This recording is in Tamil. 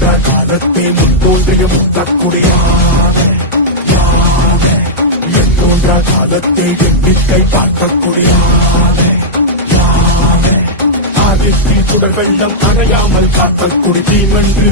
தோன்றா காலத்தை முன் தோன்றிய முத்தக்குடியாக தோன்றா காலத்தை எண்ணிக்கை பார்க்கக்கூடியாக ஆதித்தி சுடர் வெள்ளம் அணையாமல் காத்தல் குடி தீமென்று